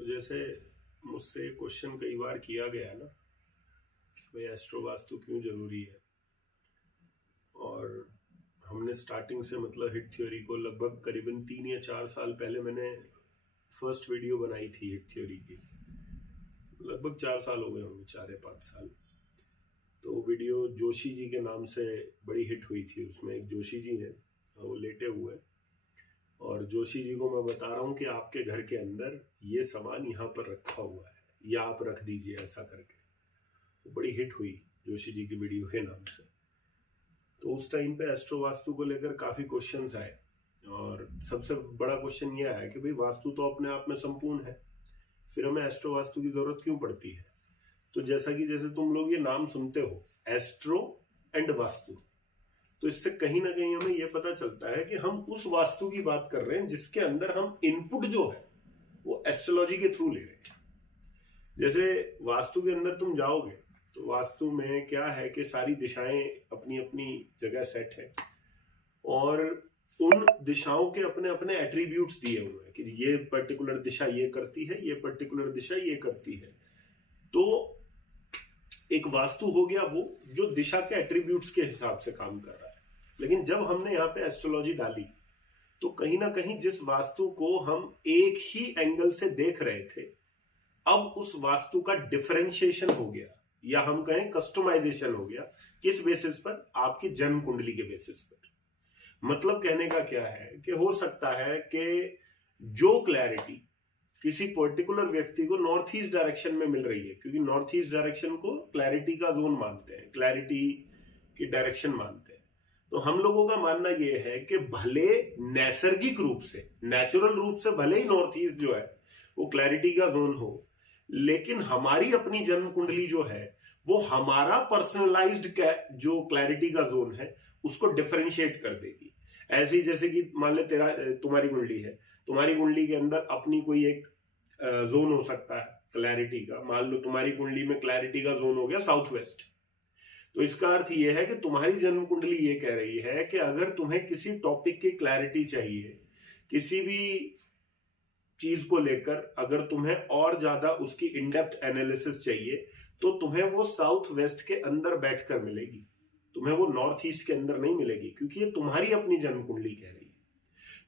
तो जैसे मुझसे क्वेश्चन कई बार किया गया ना कि भाई एस्ट्रो वास्तु क्यों जरूरी है। और हमने स्टार्टिंग से मतलब हिट थ्योरी को लगभग करीबन 3 या 4 साल पहले मैंने फर्स्ट वीडियो बनाई थी हिट थ्योरी की। लगभग 4 साल हो गए होंगे, 4 या 5 साल। तो वीडियो जोशी जी के नाम से बड़ी हिट हुई थी। उसमें एक जोशी जी हैं, वो लेटे हुए हैं और जोशी जी को मैं बता रहा हूँ कि आपके घर के अंदर ये सामान यहाँ पर रखा हुआ है या आप रख दीजिए ऐसा करके। तो बड़ी हिट हुई जोशी जी की वीडियो के नाम से। तो उस टाइम पे एस्ट्रो वास्तु को लेकर काफी क्वेश्चंस आए और सबसे बड़ा क्वेश्चन ये आया कि भाई वास्तु तो अपने आप में संपूर्ण है, फिर हमें एस्ट्रो वास्तु की जरूरत क्यों पड़ती है। तो जैसे तुम लोग ये नाम सुनते हो एस्ट्रो एंड वास्तु, तो इससे कहीं ना कहीं हमें यह पता चलता है कि हम उस वास्तु की बात कर रहे हैं जिसके अंदर हम इनपुट जो है वो एस्ट्रोलॉजी के थ्रू ले रहे हैं। जैसे वास्तु के अंदर तुम जाओगे तो वास्तु में क्या है कि सारी दिशाएं अपनी अपनी जगह सेट है और उन दिशाओं के अपने अपने एट्रीब्यूट्स दिए हुए हैं कि ये पर्टिकुलर दिशा ये करती है, ये पर्टिकुलर दिशा ये करती है। तो एक वास्तु हो गया वो जो दिशा के एट्रीब्यूट्स के हिसाब से काम कर रहा है। लेकिन जब हमने यहाँ पे एस्ट्रोलॉजी डाली तो कहीं ना कहीं जिस वास्तु को हम एक ही एंगल से देख रहे थे, अब उस वास्तु का डिफरेंशिएशन हो गया या हम कहें कस्टमाइजेशन हो गया। किस बेसिस पर? आपकी जन्म कुंडली के बेसिस पर। मतलब कहने का क्या है कि हो सकता है कि जो क्लैरिटी किसी पर्टिकुलर व्यक्ति को नॉर्थ ईस्ट डायरेक्शन में मिल रही है, क्योंकि नॉर्थ ईस्ट डायरेक्शन को क्लैरिटी का जोन मानते हैं, क्लैरिटी की डायरेक्शन मानते हैं। तो हम लोगों का मानना यह है कि भले नैसर्गिक रूप से, नेचुरल रूप से भले ही नॉर्थ ईस्ट जो है वो क्लैरिटी का जोन हो, लेकिन हमारी अपनी जन्म कुंडली जो है वो हमारा पर्सनलाइज्ड जो क्लैरिटी का जोन है उसको डिफरेंशिएट कर देगी। ऐसे जैसे कि मान ले तुम्हारी कुंडली है, तुम्हारी कुंडली के अंदर अपनी कोई एक जोन हो सकता है क्लैरिटी का। मान लो तुम्हारी कुंडली में क्लैरिटी का जोन हो गया साउथ वेस्ट। तो इसका अर्थ यह है कि तुम्हारी जन्म कुंडली ये कह रही है कि अगर तुम्हें किसी टॉपिक की क्लैरिटी चाहिए, किसी भी चीज को लेकर अगर तुम्हें और ज्यादा उसकी इनडेप्थ एनालिसिस चाहिए, तो तुम्हें वो साउथ वेस्ट के अंदर बैठकर मिलेगी, तुम्हें वो नॉर्थ ईस्ट के अंदर नहीं मिलेगी, क्योंकि ये तुम्हारी अपनी जन्म कुंडली कह रही है।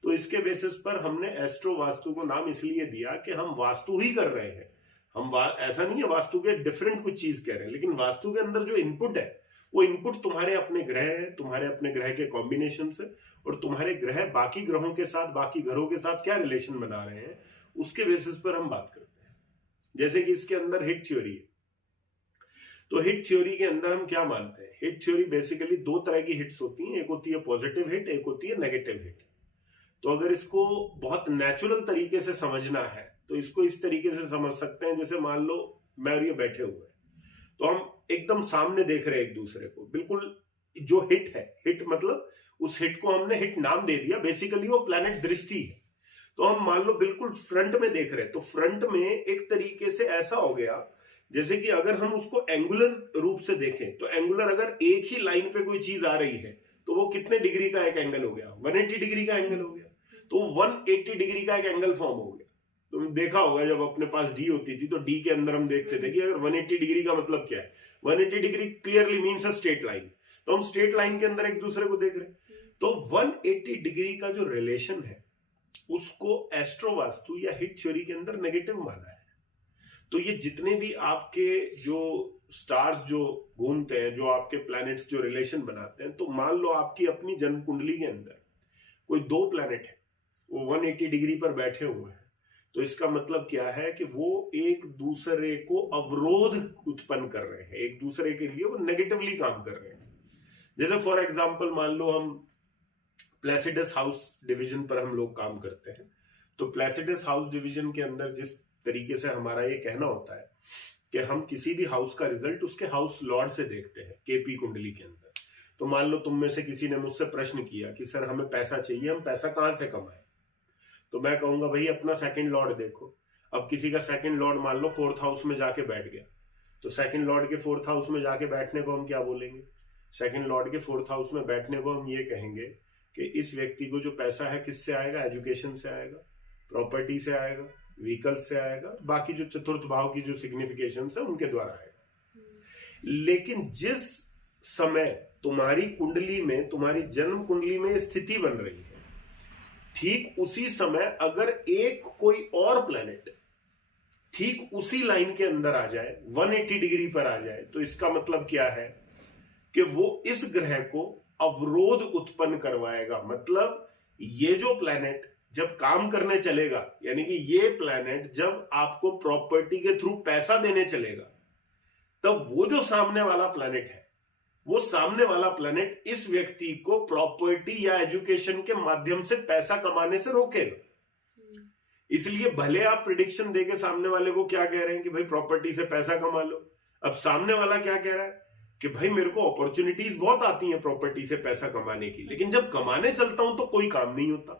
तो इसके बेसिस पर हमने एस्ट्रो वास्तु को नाम इसलिए दिया कि हम वास्तु ही कर रहे हैं। हम ऐसा नहीं है वास्तु के डिफरेंट कुछ चीज कह रहे हैं, लेकिन वास्तु के अंदर जो इनपुट है वो इनपुट तुम्हारे अपने ग्रह है, तुम्हारे अपने ग्रह के कॉम्बिनेशन से, और तुम्हारे ग्रह बाकी ग्रहों के साथ, बाकी घरों के साथ क्या रिलेशन बना रहे हैं उसके बेसिस पर हम बात करते हैं। जैसे कि इसके अंदर हिट थ्योरी है, तो हिट थ्योरी के अंदर हम क्या मानते हैं? हिट थ्योरी बेसिकली दो तरह की हिट्स होती हैं, एक होती है पॉजिटिव हिट, एक होती है नेगेटिव हिट। तो अगर इसको बहुत नेचुरल तरीके से समझना है तो इसको इस तरीके से समझ सकते हैं, जैसे मान लो मैं और ये बैठे हुए हैं, तो हम एकदम सामने देख रहे हैं एक दूसरे को। बिल्कुल जो हिट है, हिट मतलब उस हिट को हमने हिट नाम दे दिया, बेसिकली वो प्लैनेट दृष्टि है। तो हम मान लो बिल्कुल फ्रंट में देख रहे हैं, तो फ्रंट में एक तरीके से ऐसा हो गया जैसे कि अगर हम उसको एंगुलर रूप से देखें तो एंगुलर अगर एक ही लाइन पे कोई चीज आ रही है तो वो कितने डिग्री का एक एंगल हो गया? 180 डिग्री का एंगल हो गया। तो 180 डिग्री का एक एंगल फॉर्म हो गया। तुमने देखा होगा जब अपने पास डी होती थी तो डी के अंदर हम देखते थे कि अगर 180 डिग्री का मतलब क्या है? 180 degree clearly means a straight line. तो हम स्ट्रेट लाइन के अंदर एक दूसरे को देख रहे हैं। तो 180 डिग्री का जो रिलेशन है उसको एस्ट्रो वास्तु या हिट थ्योरी के अंदर नेगेटिव माना है। तो ये जितने भी आपके जो स्टार्स जो घूमते हैं, जो आपके प्लैनेट्स जो रिलेशन बनाते हैं, तो मान लो आपकी अपनी जन्म कुंडली के अंदर कोई दो प्लैनेट है, वो 180 डिग्री पर बैठे हुए हैं, तो इसका मतलब क्या है कि वो एक दूसरे को अवरोध उत्पन्न कर रहे हैं, एक दूसरे के लिए वो नेगेटिवली काम कर रहे हैं। जैसे फॉर एग्जांपल मान लो हम प्लेसिडस हाउस डिवीजन पर हम लोग काम करते हैं, तो प्लेसिडस हाउस डिवीजन के अंदर जिस तरीके से हमारा ये कहना होता है कि हम किसी भी हाउस का रिजल्ट उसके हाउस लॉर्ड से देखते हैं केपी कुंडली के अंदर। तो मान लो तुम में से किसी ने मुझसे प्रश्न किया कि सर हमें पैसा चाहिए, हम पैसा कहां से कमाएं? तो मैं कहूंगा भाई अपना सेकंड लॉर्ड देखो। अब किसी का सेकंड लॉर्ड मान लो 4th हाउस में जाके बैठ गया, तो सेकंड लॉर्ड के 4th हाउस में जाके बैठने को हम क्या बोलेंगे? सेकंड लॉर्ड के 4th हाउस में बैठने को हम ये कहेंगे कि इस व्यक्ति को जो पैसा है किससे आएगा? एजुकेशन से आएगा, प्रॉपर्टी से आएगा, व्हीकल से आएगा, बाकी जो चतुर्थ भाव की जो सिग्निफिकेशन है उनके द्वारा आएगा। लेकिन जिस समय तुम्हारी कुंडली में, तुम्हारी जन्म कुंडली में स्थिति बन रही है, ठीक उसी समय अगर एक कोई और प्लेनेट ठीक उसी लाइन के अंदर आ जाए, 180 डिग्री पर आ जाए, तो इसका मतलब क्या है कि वो इस ग्रह को अवरोध उत्पन्न करवाएगा। मतलब ये जो प्लेनेट जब काम करने चलेगा, यानी कि ये प्लेनेट जब आपको प्रॉपर्टी के थ्रू पैसा देने चलेगा, तब वो जो सामने वाला प्लेनेट है, वो सामने वाला प्लेनेट इस व्यक्ति को प्रॉपर्टी या एजुकेशन के माध्यम से पैसा कमाने से रोकेगा। इसलिए भले आप प्रिडिक्शन देके सामने वाले को क्या कह रहे हैं कि भाई प्रॉपर्टी से पैसा कमा लो, अब सामने वाला क्या कह रहा है कि भाई मेरे को अपॉर्चुनिटीज बहुत आती हैं प्रॉपर्टी से पैसा कमाने की, लेकिन जब कमाने चलता हूं तो कोई काम नहीं होता।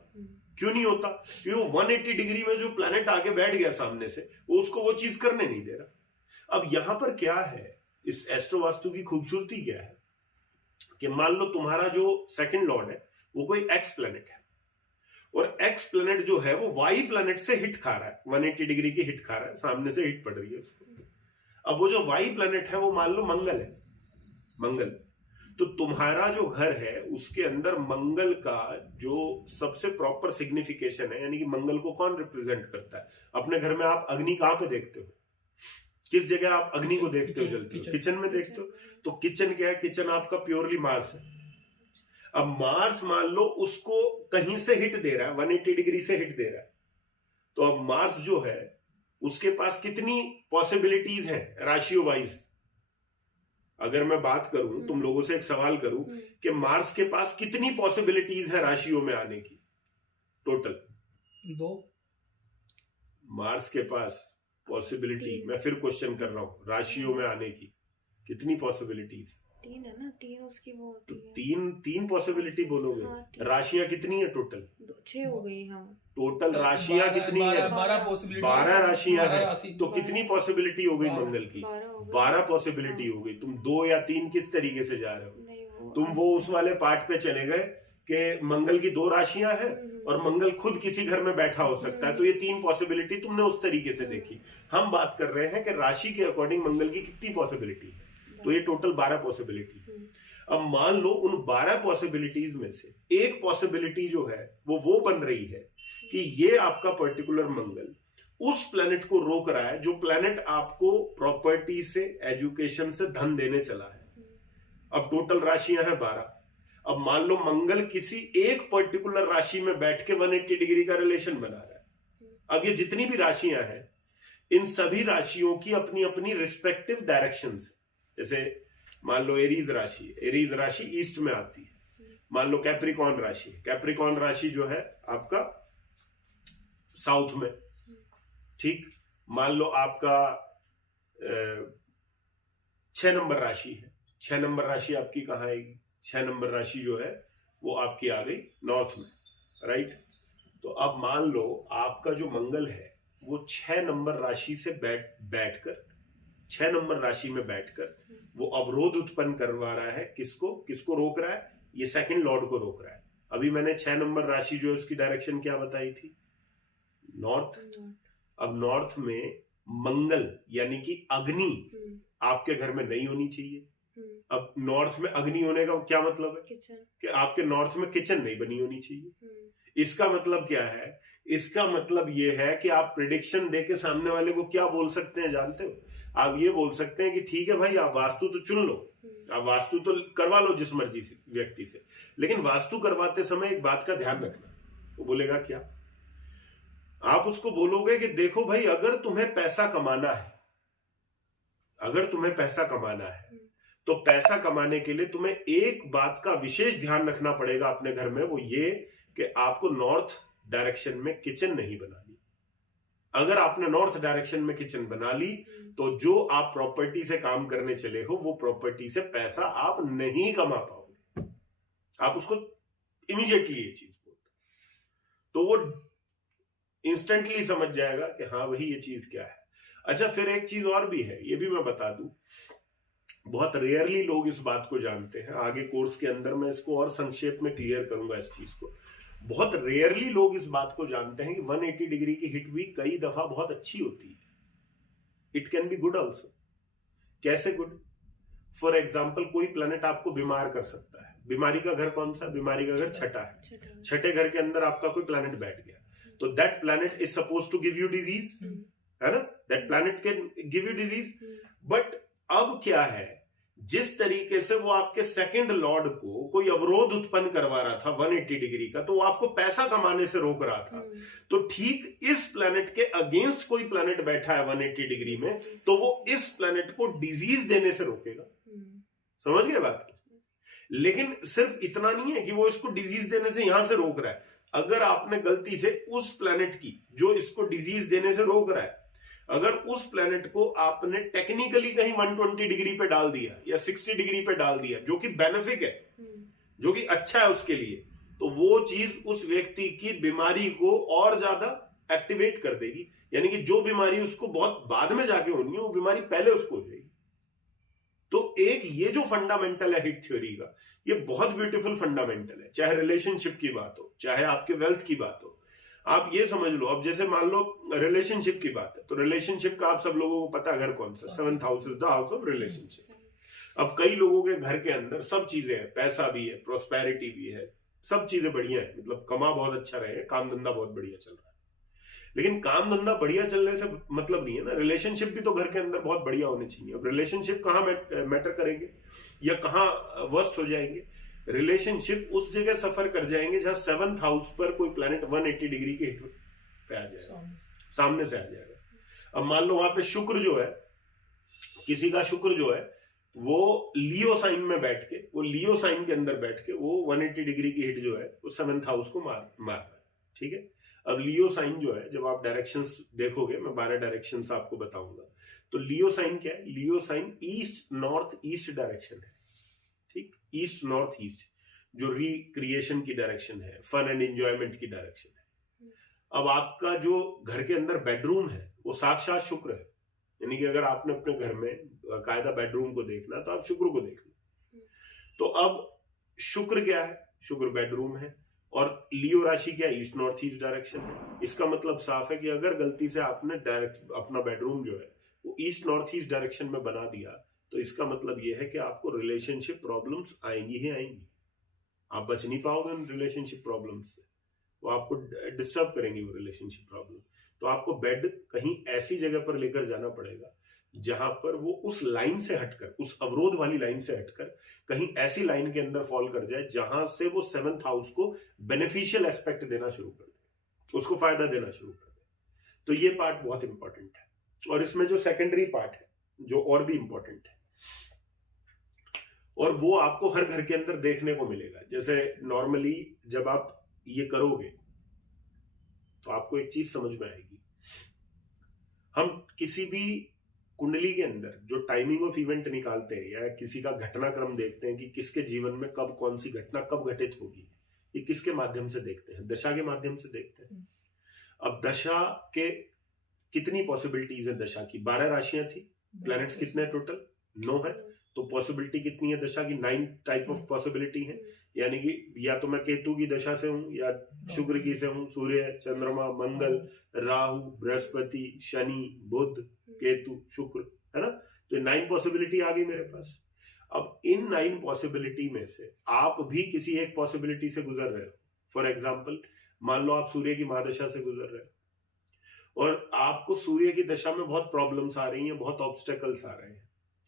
क्यों नहीं होता? क्योंकि वो 180 डिग्री में जो प्लेनेट आगे बैठ गया सामने से, वो उसको वो चीज करने नहीं दे रहा। अब यहां पर क्या है, इस एस्ट्रो वास्तु की खूबसूरती क्या है कि मान लो तुम्हारा जो सेकंड लॉर्ड है वो कोई एक्स प्लेनेट है, और एक्स प्लेनेट जो है वो वाई प्लेनेट से हिट खा रहा है, 180 डिग्री की हिट खा रहा है, सामने से हिट पड़ रही है उसको। अब वो जो वाई प्लेनेट है वो मान लो मंगल है, मंगल। तो तुम्हारा जो घर है उसके अंदर मंगल का जो सबसे प्रॉपर सिग्निफिकेशन है, यानी कि मंगल को कौन रिप्रेजेंट करता है? अपने घर में आप अग्नि कहां पे देखते हो? किस जगह आप अग्नि को देखते हो जलती हो? किचन में देखते हो। तो किचन क्या है? किचन आपका प्योरली मार्स है। अब मार्स मान लो उसको कहीं से हिट दे रहा है, 180 डिग्री से हिट दे रहा है, तो अब मार्स जो है उसके पास कितनी पॉसिबिलिटीज हैं राशियों वाइज? अगर मैं बात करूं, तुम लोगों से एक सवाल करूं कि मार्स के पास कितनी पॉसिबिलिटीज है राशियों में आने की? टोटल 2। मार्स के पास पॉसिबिलिटी, मैं फिर क्वेश्चन कर रहा हूं, राशियों में आने की कितनी पॉसिबिलिटीज? 3 है ना, 3 उसकी वो होती है। तीन पॉसिबिलिटी बोलोगे। हाँ, राशियां कितनी है टोटल? 6 हो गई। हाँ, टोटल राशियां कितनी है? 12 राशियां हैं। तो कितनी पॉसिबिलिटी हो गई मंगल की? 12 पॉसिबिलिटी हो गई। तुम 2 या 3 किस तरीके से जा रहे हो? तुम वो उस वाले पार्ट पे चले गए कि मंगल की 2 राशियां हैं और मंगल खुद किसी घर में बैठा हो सकता है, तो ये 3 पॉसिबिलिटी तुमने उस तरीके से देखी। हम बात कर रहे हैं कि राशि के अकॉर्डिंग मंगल की कितनी पॉसिबिलिटी है, तो ये टोटल 12 पॉसिबिलिटी। अब मान लो उन 12 पॉसिबिलिटीज में से एक पॉसिबिलिटी जो है वो बन रही है कि ये आपका पर्टिकुलर मंगल उस प्लेनेट को रोक रहा है जो प्लेनेट आपको प्रॉपर्टी से, एजुकेशन से धन देने चला है। अब टोटल राशियां हैं 12। अब मान लो मंगल किसी एक पर्टिकुलर राशि में बैठ के 180 डिग्री का रिलेशन बना रहा है। अब ये जितनी भी राशियां हैं, इन सभी राशियों की अपनी अपनी रिस्पेक्टिव डायरेक्शंस। जैसे मान लो एरीज राशि ईस्ट में आती है। मान लो कैप्रिकॉर्न राशि जो है आपका साउथ में, ठीक। मान लो आपका 6 नंबर राशि है, 6 नंबर राशि आपकी कहाँ आएगी? 6 नंबर राशि जो है वो आपकी आ गई नॉर्थ में, राइट। तो अब मान लो आपका जो मंगल है वो 6 नंबर राशि से बैठकर 6 नंबर राशि में बैठकर वो अवरोध उत्पन्न करवा रहा है। किसको रोक रहा है? ये सेकंड लॉर्ड को रोक रहा है। अभी मैंने 6 नंबर राशि जो है उसकी डायरेक्शन क्या बताई थी? नॉर्थ। अब नॉर्थ में मंगल यानी कि अग्नि आपके घर में नहीं होनी चाहिए। अब नॉर्थ में अग्नि होने का क्या मतलब है? कि आपके नॉर्थ में किचन नहीं बनी होनी चाहिए। इसका मतलब क्या है? इसका मतलब ये है कि आप प्रिडिक्शन देके सामने वाले को क्या बोल सकते हैं जानते हो? आप ये बोल सकते हैं कि ठीक है भाई, आप वास्तु तो चुन लो, आप वास्तु तो करवा लो जिस मर्जी से व्यक्ति से, लेकिन वास्तु करवाते समय एक बात का ध्यान रखना। वो बोलेगा क्या? आप उसको बोलोगे कि देखो भाई, अगर तुम्हें पैसा कमाना है तो पैसा कमाने के लिए तुम्हें एक बात का विशेष ध्यान रखना पड़ेगा अपने घर में, वो ये कि आपको नॉर्थ डायरेक्शन में किचन नहीं बनानी। अगर आपने नॉर्थ डायरेक्शन में किचन बना ली तो जो आप प्रॉपर्टी से काम करने चले हो वो प्रॉपर्टी से पैसा आप नहीं कमा पाओगे। आप उसको इमीडिएटली ये चीज बोलते तो वो इंस्टेंटली समझ जाएगा कि हाँ वही ये चीज क्या है। अच्छा, फिर एक चीज और भी है, ये भी मैं बता दूं, बहुत रेयरली लोग इस बात को जानते हैं। आगे कोर्स के अंदर मैं इसको और संक्षेप में क्लियर करूंगा इस चीज को। बहुत रेयरली लोग इस बात को जानते हैं कि 180 डिग्री की हिट भी कई दफा बहुत अच्छी होती है. It can be good also. कैसे गुड? फॉर एग्जाम्पल कोई प्लेनेट आपको बीमार कर सकता है. बीमारी का घर कौन सा? बीमारी का घर छठा है. छठे घर के अंदर आपका कोई प्लेनेट बैठ गया, तो that planet is suppose to give you disease, है ना? That planet can give you disease. But अब क्या है, जिस तरीके से वो आपके सेकंड लॉर्ड को कोई अवरोध उत्पन्न करवा रहा था 180 डिग्री का, तो वो आपको पैसा कमाने से रोक रहा था, तो ठीक इस प्लेनेट के अगेंस्ट कोई प्लेनेट बैठा है 180 डिग्री में, तो वो इस प्लेनेट को डिजीज देने से रोकेगा. समझ गए बात? लेकिन सिर्फ इतना नहीं है कि वो इसको डिजीज देने से यहां से रोक रहा है. अगर आपने गलती से उस प्लेनेट की जो इसको डिजीज देने से रोक रहा है, अगर उस प्लेनेट को आपने टेक्निकली कहीं 120 डिग्री पे डाल दिया या 60 डिग्री पे डाल दिया, जो कि बेनिफिक है, जो कि अच्छा है उसके लिए, तो वो चीज उस व्यक्ति की बीमारी को और ज्यादा एक्टिवेट कर देगी. यानी कि जो बीमारी उसको बहुत बाद में जाके होनी है, वो बीमारी पहले उसको हो जाएगी. तो एक ये जो फंडामेंटल है हिट थ्योरी का, ये बहुत ब्यूटीफुल फंडामेंटल है. चाहे रिलेशनशिप की बात हो, चाहे आपके वेल्थ की बात हो. आप ये समझ लो, अब जैसे मान लो रिलेशनशिप की बात है, तो रिलेशनशिप का आप सब लोगों को पता है घर कौन सा? 7th house is the house of relationship. अब कई लोगों के घर के अंदर सब चीजें हैं, पैसा भी है, प्रोस्पेरिटी भी है, सब चीजें बढ़िया है, मतलब कमा बहुत अच्छा रहे, काम धंधा बहुत बढ़िया चल रहा है. लेकिन काम धंधा बढ़िया चलने से मतलब नहीं है ना, रिलेशनशिप भी तो घर के अंदर बहुत बढ़िया होने चाहिए. अब रिलेशनशिप कहाँ मैटर करेंगे या कहाँ वर्स्ट हो जाएंगे? रिलेशनशिप उस जगह सफर कर जाएंगे जहां 7th हाउस पर कोई प्लेनेट 180 डिग्री के हिट पे आ जाएगा, सामने से आ जाएगा. अब मान लो वहां पे शुक्र जो है, किसी का शुक्र जो है वो लियो साइन में बैठ के, वो लियो साइन के अंदर बैठ के वो 180 डिग्री की हिट जो है वो 7th हाउस को मार रहा है. ठीक है. अब लियो साइन जो है, जब आप डायरेक्शंस देखोगे, मैं 12 डायरेक्शंस आपको बताऊंगा, तो लियो साइन क्या है? Leo sign east north east direction है. ठीक, ईस्ट नॉर्थ ईस्ट, जो रिक्रिएशन की डायरेक्शन है, फन एंड एंजॉयमेंट की डायरेक्शन है. अब आपका जो घर के अंदर बेडरूम है वो साक्षात शुक्र है. यानी कि अगर आपने अपने घर में कायदा बेडरूम को देखना, तो आप शुक्र को देखना. तो अब शुक्र क्या है? शुक्र बेडरूम है, और लियो राशि क्या है? ईस्ट नॉर्थ ईस्ट डायरेक्शन है. इसका मतलब साफ है कि अगर गलती से आपने डायरेक्ट अपना बेडरूम जो है वो ईस्ट नॉर्थ ईस्ट डायरेक्शन में बना दिया, तो इसका मतलब यह है कि आपको रिलेशनशिप प्रॉब्लम्स आएंगी ही आएंगी. आप बच नहीं पाओगे उन रिलेशनशिप प्रॉब्लम्स से, वो आपको डिस्टर्ब करेंगी वो रिलेशनशिप प्रॉब्लम. तो आपको बेड कहीं ऐसी जगह पर लेकर जाना पड़ेगा जहां पर वो उस लाइन से हटकर, उस अवरोध वाली लाइन से हटकर कहीं ऐसी लाइन के अंदर फॉल कर जाए जहां से वो 7th हाउस को बेनिफिशियल एस्पेक्ट देना शुरू कर दे, उसको फायदा देना शुरू कर दे. तो ये पार्ट बहुत इंपॉर्टेंट है. और इसमें जो सेकेंडरी पार्ट है, जो और भी इंपॉर्टेंट है, और वो आपको हर घर के अंदर देखने को मिलेगा. जैसे नॉर्मली जब आप ये करोगे तो आपको एक चीज समझ में आएगी. हम किसी भी कुंडली के अंदर जो टाइमिंग ऑफ इवेंट निकालते हैं या किसी का घटनाक्रम देखते हैं कि किसके जीवन में कब कौन सी घटना कब घटित होगी, ये किसके माध्यम से देखते हैं? दशा के माध्यम से देखते हैं. अब दशा के कितनी पॉसिबिलिटीज है? दशा की 12 राशियां थी, प्लैनेट्स कितने टोटल? 9 है. तो पॉसिबिलिटी कितनी है दशा की? 9 टाइप ऑफ पॉसिबिलिटी है. यानी कि या तो मैं केतु की दशा से हूं, या शुक्र की से हूं, सूर्य, चंद्रमा, मंगल, राहु, बृहस्पति, शनि, बुध, केतु, शुक्र, है ना? तो 9 पॉसिबिलिटी आ गई मेरे पास. अब इन 9 पॉसिबिलिटी में से आप भी किसी एक पॉसिबिलिटी से गुजर रहे हो. फॉर एग्जाम्पल, मान लो आप सूर्य की महादशा से गुजर रहे हो और आपको सूर्य की दशा में बहुत प्रॉब्लम्स आ रही हैं, बहुत ऑब्स्टेकल्स आ रहे हैं.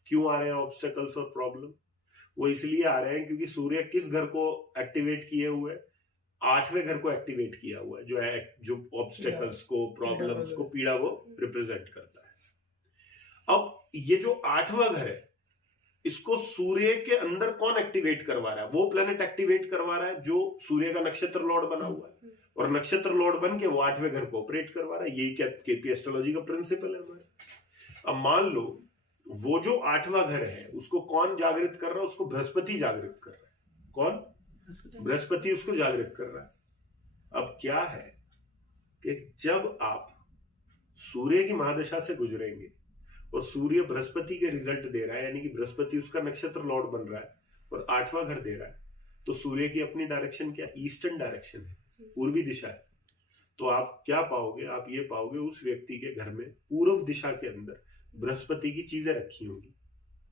क्यों आ रहे हैं ऑब्स्टेकल्स और प्रॉब्लम? वो इसलिए आ रहे हैं क्योंकि सूर्य किस घर को एक्टिवेट किए हुए है? 8वें घर को एक्टिवेट किया हुआ है, जो ऑब्स्टेकल्स को, प्रॉब्लम्स को, पीड़ा को रिप्रेजेंट करता है. अब ये जो 8वां घर है, इसको सूर्य के अंदर कौन एक्टिवेट करवा रहा है? वो प्लेनेट एक्टिवेट करवा रहा है जो सूर्य का नक्षत्र लॉर्ड बना हुआ है, और नक्षत्र लॉर्ड बन के वो 8वें घर को ऑपरेट करवा रहा है. यही क्या केपी एस्ट्रोलॉजी का प्रिंसिपल है हमारे. अब मान लो वो जो 8वां घर है उसको कौन जागृत कर रहा है? उसको बृहस्पति जागृत कर रहा है. कौन? बृहस्पति उसको जागृत कर रहा है. अब क्या है कि जब आप सूर्य की महादशा से गुजरेंगे और सूर्य बृहस्पति के रिजल्ट दे रहा है, यानी कि बृहस्पति उसका नक्षत्र लॉर्ड बन रहा है और 8वां घर दे रहा है, तो सूर्य की अपनी डायरेक्शन क्या? ईस्टर्न डायरेक्शन है. पूर्वी दिशा है, तो आप क्या पाओगे, आप ये पाओगे उस व्यक्ति के घर में पूर्व दिशा के अंदर बृहस्पति की चीजें रखी होंगी,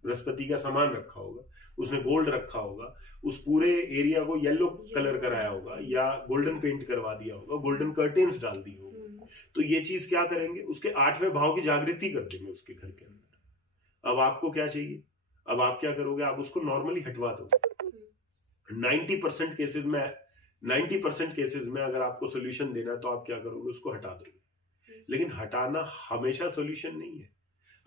बृहस्पति का सामान रखा होगा, उसने गोल्ड रखा होगा, उस पूरे एरिया को येलो कलर कराया होगा या गोल्डन पेंट करवा दिया होगा, गोल्डन कर्टेन्स डाल दी होगी। तो ये चीज क्या करेंगे, उसके 8वें भाव की जागृति कर देंगे उसके घर के अंदर। अब आपको क्या चाहिए, अब आप क्या करोगे, आप उसको नॉर्मली हटवा दोगे। 90% केसेस में 90% केसेस में अगर आपको सोल्यूशन देना है तो आप क्या करोगे, उसको हटा दोगे। लेकिन हटाना हमेशा सोल्यूशन नहीं है।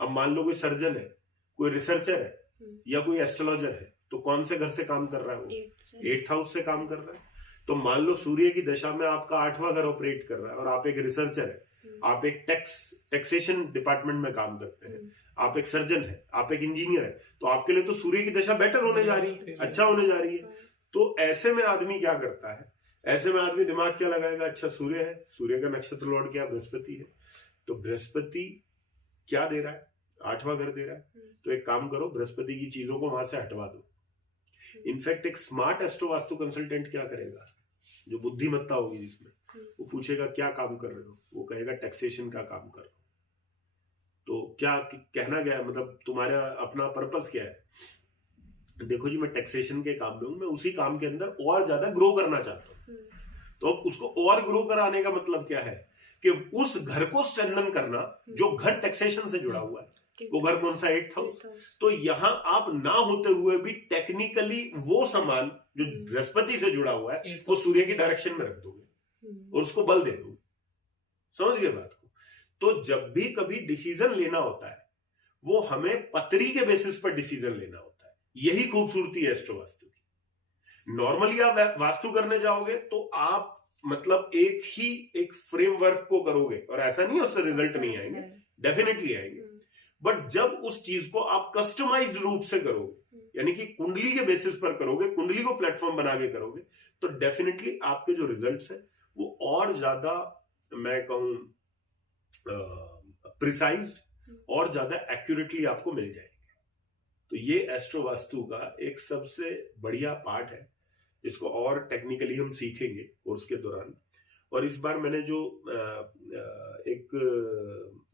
अब मान लो कोई सर्जन है, कोई रिसर्चर है या कोई एस्ट्रोलॉजर है, तो कौन से घर से काम कर रहा है वो, 8th हाउस से काम कर रहा है। तो मान लो सूर्य की दशा में आपका 8वां घर ऑपरेट कर रहा है और आप एक रिसर्चर है, आप एक टैक्सेशन डिपार्टमेंट में काम करते हैं, आप एक सर्जन है, आप एक इंजीनियर है, तो आपके लिए तो सूर्य की दशा बेटर होने जा रही है, अच्छा होने जा रही है। तो ऐसे में आदमी क्या करता है, ऐसे में आदमी दिमाग क्या लगाएगा, अच्छा सूर्य है, सूर्य का नक्षत्र लॉर्ड क्या बृहस्पति है, तो बृहस्पति क्या दे रहा है, 8वां घर दे रहा है, तो एक काम करो, बृहस्पति की चीजों को वहां से हटवा दो। इनफैक्ट एक स्मार्ट एस्ट्रो वास्तु कंसल्टेंट क्या करेगा, जो बुद्धिमत्ता होगी जिसमें, वो पूछेगा क्या काम कर रहे हो, वो कहेगा टैक्सेशन का काम कर रहा हूं। तो क्या कहना क्या है, मतलब तुम्हारा अपना पर्पस क्या है, देखो जी मैं टैक्सेशन के काम में हूं, मैं उसी काम के अंदर और ज्यादा ग्रो करना चाहता हूं। तो अब उसको और ग्रो कराने का मतलब क्या है कि उस घर को स्ट्रेंथन करना, जो घर टैक्सेशन से जुड़ा हुआ है, वो घर कौन सा, 8th हाउस। तो यहां आप ना होते हुए भी टेक्निकली वो सामान जो बृहस्पति से जुड़ा हुआ है वो सूर्य की डायरेक्शन में रख दोगे और उसको बल दे दोगे। समझ गए बात को। तो जब भी कभी डिसीजन लेना होता है वो हमें पत्री के बेसिस पर डिसीजन लेना होता है। यही खूबसूरती है एस्ट्रो वास्तु की। नॉर्मली आप वास्तु करने जाओगे तो आप मतलब एक फ्रेमवर्क को करोगे और ऐसा नहीं उससे रिजल्ट नहीं आएंगे, डेफिनेटली आएंगे। बट जब उस चीज को आप कस्टमाइज्ड रूप से करोगे, यानी कि कुंडली के बेसिस पर करोगे, कुंडली को प्लेटफॉर्म बना के करोगे, तो डेफिनेटली आपके जो रिजल्ट्स है वो और ज्यादा, मैं कहूं प्रिसाइज्ड और ज्यादा एक्यूरेटली आपको मिल जाएंगे। तो ये एस्ट्रो वास्तु का एक सबसे बढ़िया पार्ट है जिसको और टेक्निकली हम सीखेंगे कोर्स के दौरान। और इस बार मैंने जो एक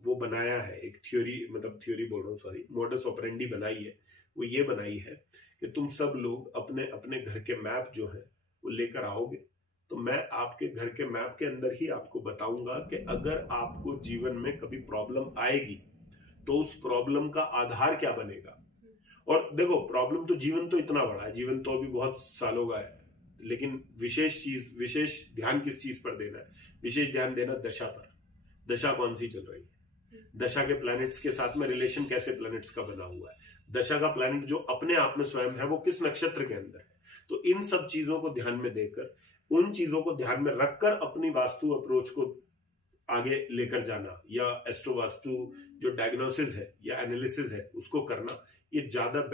वो बनाया है, एक थ्योरी बोल रहा हूँ, सॉरी, मॉडस ऑपरेंडी बनाई है, वो ये बनाई है कि तुम सब लोग अपने अपने घर के मैप जो है वो लेकर आओगे, तो मैं आपके घर के मैप के अंदर ही आपको बताऊंगा कि अगर आपको जीवन में कभी प्रॉब्लम आएगी तो उस प्रॉब्लम का आधार क्या बनेगा। और देखो प्रॉब्लम तो, जीवन तो इतना बड़ा है, जीवन तो अभी बहुत सालों का है, लेकिन विशेष ध्यान किस चीज पर देना है, विशेष ध्यान देना दशा पर। दशा कौन सी चल रही है, दशा के प्लैनेट्स के साथ में रिलेशन कैसे प्लैनेट्स का बना हुआ है, दशा का प्लैनेट जो अपने आप में स्वयं है वो किस नक्षत्र के अंदर है। तो इन सब चीजों को ध्यान में देकर, उन चीजों को ध्यान में रखकर अपनी वास्तु अप्रोच को आगे लेकर जाना, या एस्ट्रो वास्तु जो डायग्नोसिस है या एनालिसिस है उसको करना, ये ज्यादा